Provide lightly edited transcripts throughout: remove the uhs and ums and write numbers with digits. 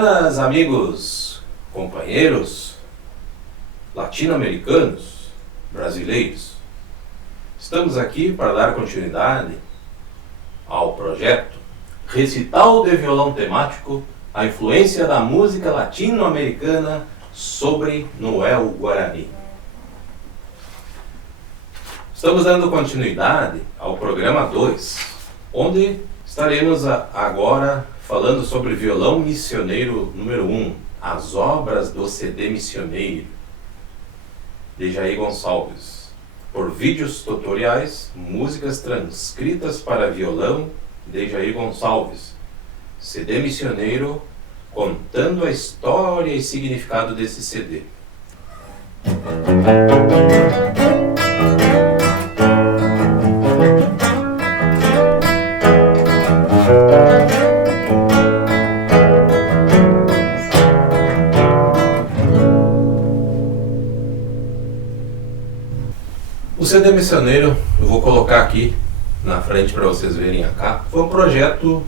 Buenas, amigos, companheiros, latino-americanos, brasileiros. Estamos aqui para dar continuidade ao projeto Recital de Violão Temático, a influência da música latino-americana sobre Noel Guarani. Estamos dando continuidade ao programa 2, onde estaremos agora falando sobre violão missioneiro número 1, as obras do CD missioneiro, de Jair Gonçalves, por vídeos tutoriais, músicas transcritas para violão, de Jair Gonçalves, CD missioneiro, contando a história e significado desse CD. O CD missioneiro, eu vou colocar aqui na frente para vocês verem a capa. Foi um projeto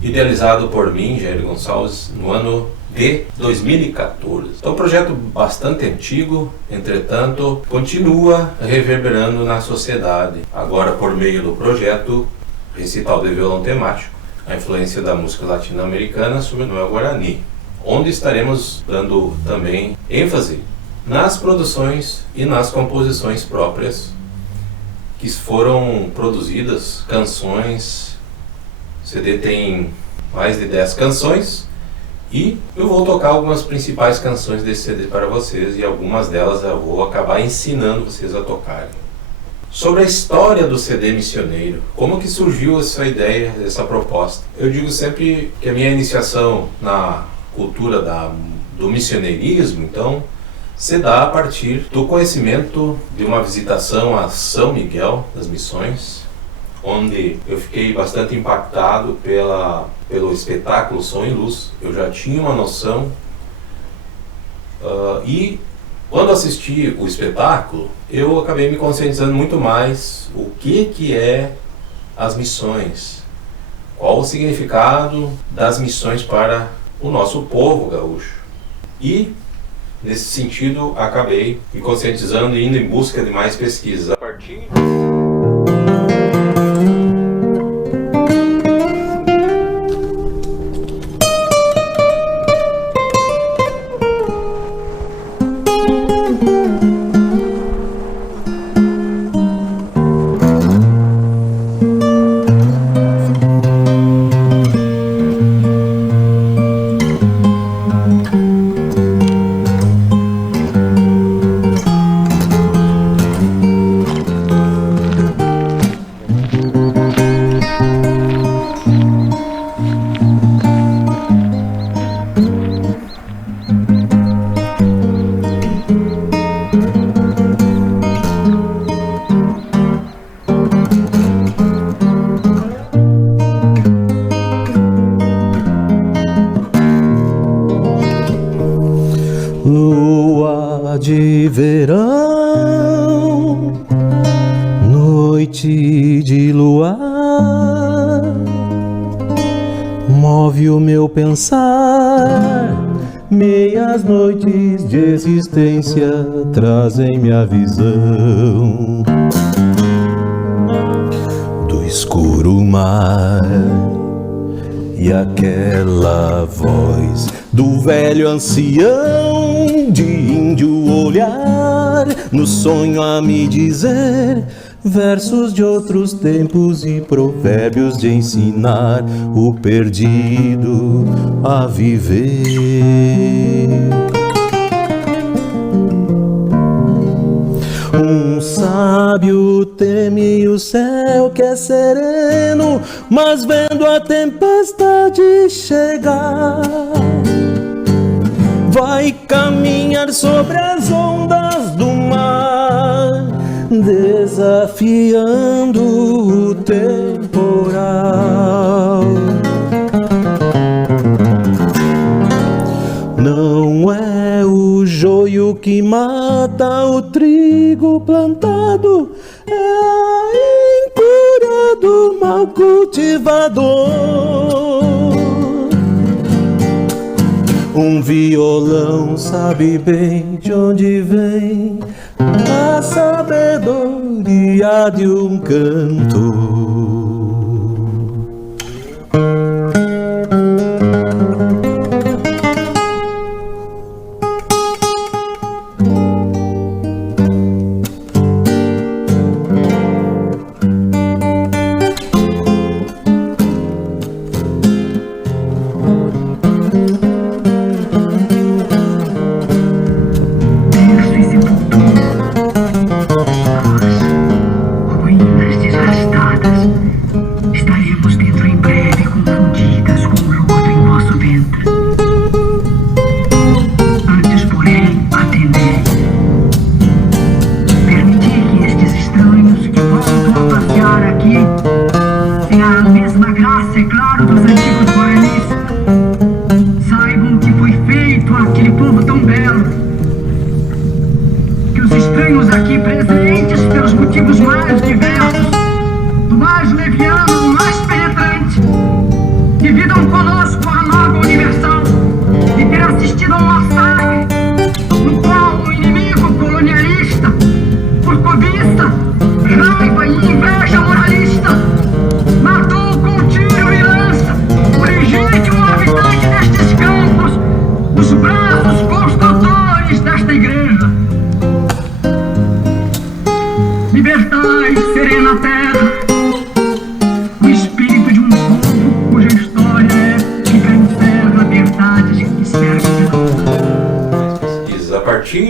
idealizado por mim, Jair Gonçalves, no ano de 2014. É um projeto bastante antigo, entretanto, continua reverberando na sociedade. Agora, por meio do projeto Recital de Violão Temático, a influência da música latino-americana sobre Noel Guarani, onde estaremos dando também ênfase nas produções e nas composições próprias que foram produzidas, canções. O CD tem mais de 10 canções e eu vou tocar algumas principais canções desse CD para vocês, e algumas delas eu vou acabar ensinando vocês a tocarem. Sobre a história do CD missioneiro, como que surgiu essa ideia, essa proposta? Eu digo sempre que a minha iniciação na cultura do missioneirismo, então, se dá a partir do conhecimento de uma visitação a São Miguel das Missões, onde eu fiquei bastante impactado pelo espetáculo Som e Luz. Eu já tinha uma noção e quando assisti o espetáculo, eu acabei me conscientizando muito mais o que é as missões, qual o significado das missões para o nosso povo gaúcho. E nesse sentido, acabei me conscientizando e indo em busca de mais pesquisas. A partir lua de verão, noite de luar, move o meu pensar. Meias noites de existência trazem-me a visão do escuro mar e aquela voz do velho ancião, de índio olhar, no sonho a me dizer versos de outros tempos e provérbios de ensinar o perdido a viver. Um sábio teme o céu que é sereno, mas vendo a tempestade chegar, vai caminhar sobre as ondas do mar, desafiando o temporal. Não é o joio que mata o trigo plantado, é a incura do mal cultivador. Um violão sabe bem de onde vem a sabedoria de um canto.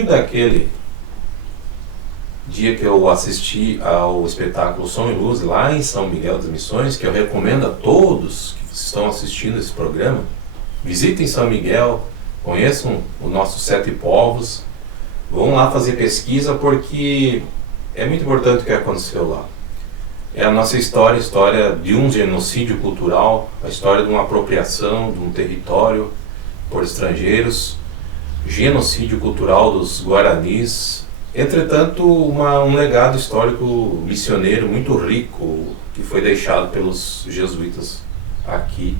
Daquele dia que eu assisti ao espetáculo Som e Luz lá em São Miguel das Missões, que eu recomendo a todos que estão assistindo esse programa, visitem São Miguel, conheçam os nossos 7 povos, vão lá fazer pesquisa, porque é muito importante o que aconteceu lá. É a nossa história, a história de um genocídio cultural, a história de uma apropriação de um território por estrangeiros, genocídio cultural dos Guaranis, entretanto um legado histórico missioneiro muito rico que foi deixado pelos jesuítas aqui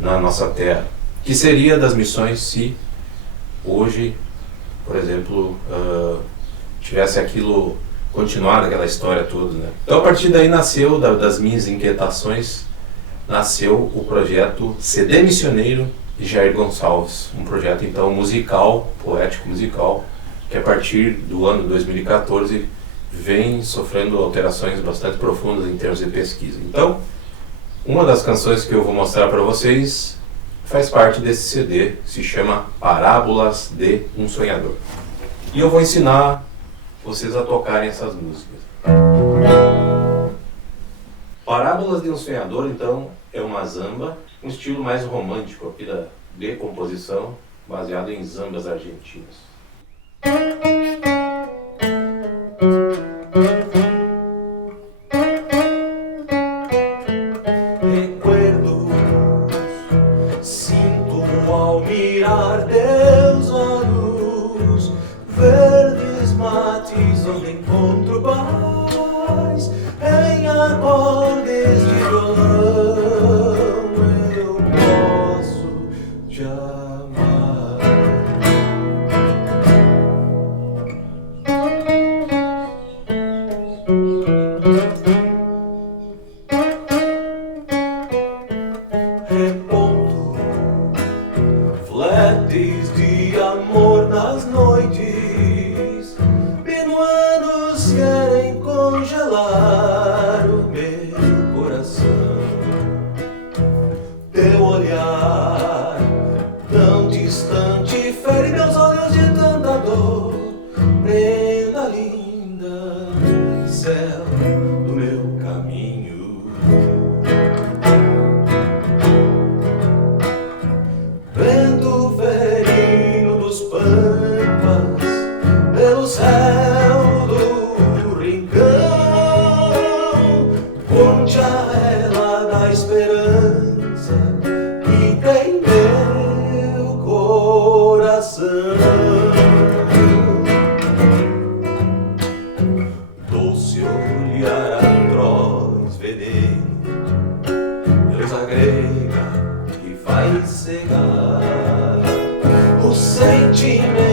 na nossa terra, que seria das missões se hoje, por exemplo, tivesse aquilo continuado, aquela história toda, né? Então a partir daí nasceu, das minhas inquietações, nasceu o projeto CD Missioneiro de Jair Gonçalves, um projeto então musical, poético musical, que a partir do ano 2014 vem sofrendo alterações bastante profundas em termos de pesquisa. Então, uma das canções que eu vou mostrar para vocês faz parte desse CD, se chama Parábolas de um Sonhador. E eu vou ensinar vocês a tocarem essas músicas. Parábolas de um Sonhador, então, é uma zamba, um estilo mais romântico aqui de composição, baseado em zambas argentinas. Recuerdos sinto ao mirar teus olhos, verdes mates onde encontro paz, em acordes de violão eu posso te amar. Reponto fletes de amor nas noites, minuanos querem congelar o meu coração. Teu olhar tão distante fere meus olhos de tanta dor. Prenda linda, céu do meu caminho. Vento ferino dos pampas, pelo céu do rincão, conte a ela da esperança que tem meu coração. Doce olhar atroz, veneno, deusa grega que vai cegar. sentimento.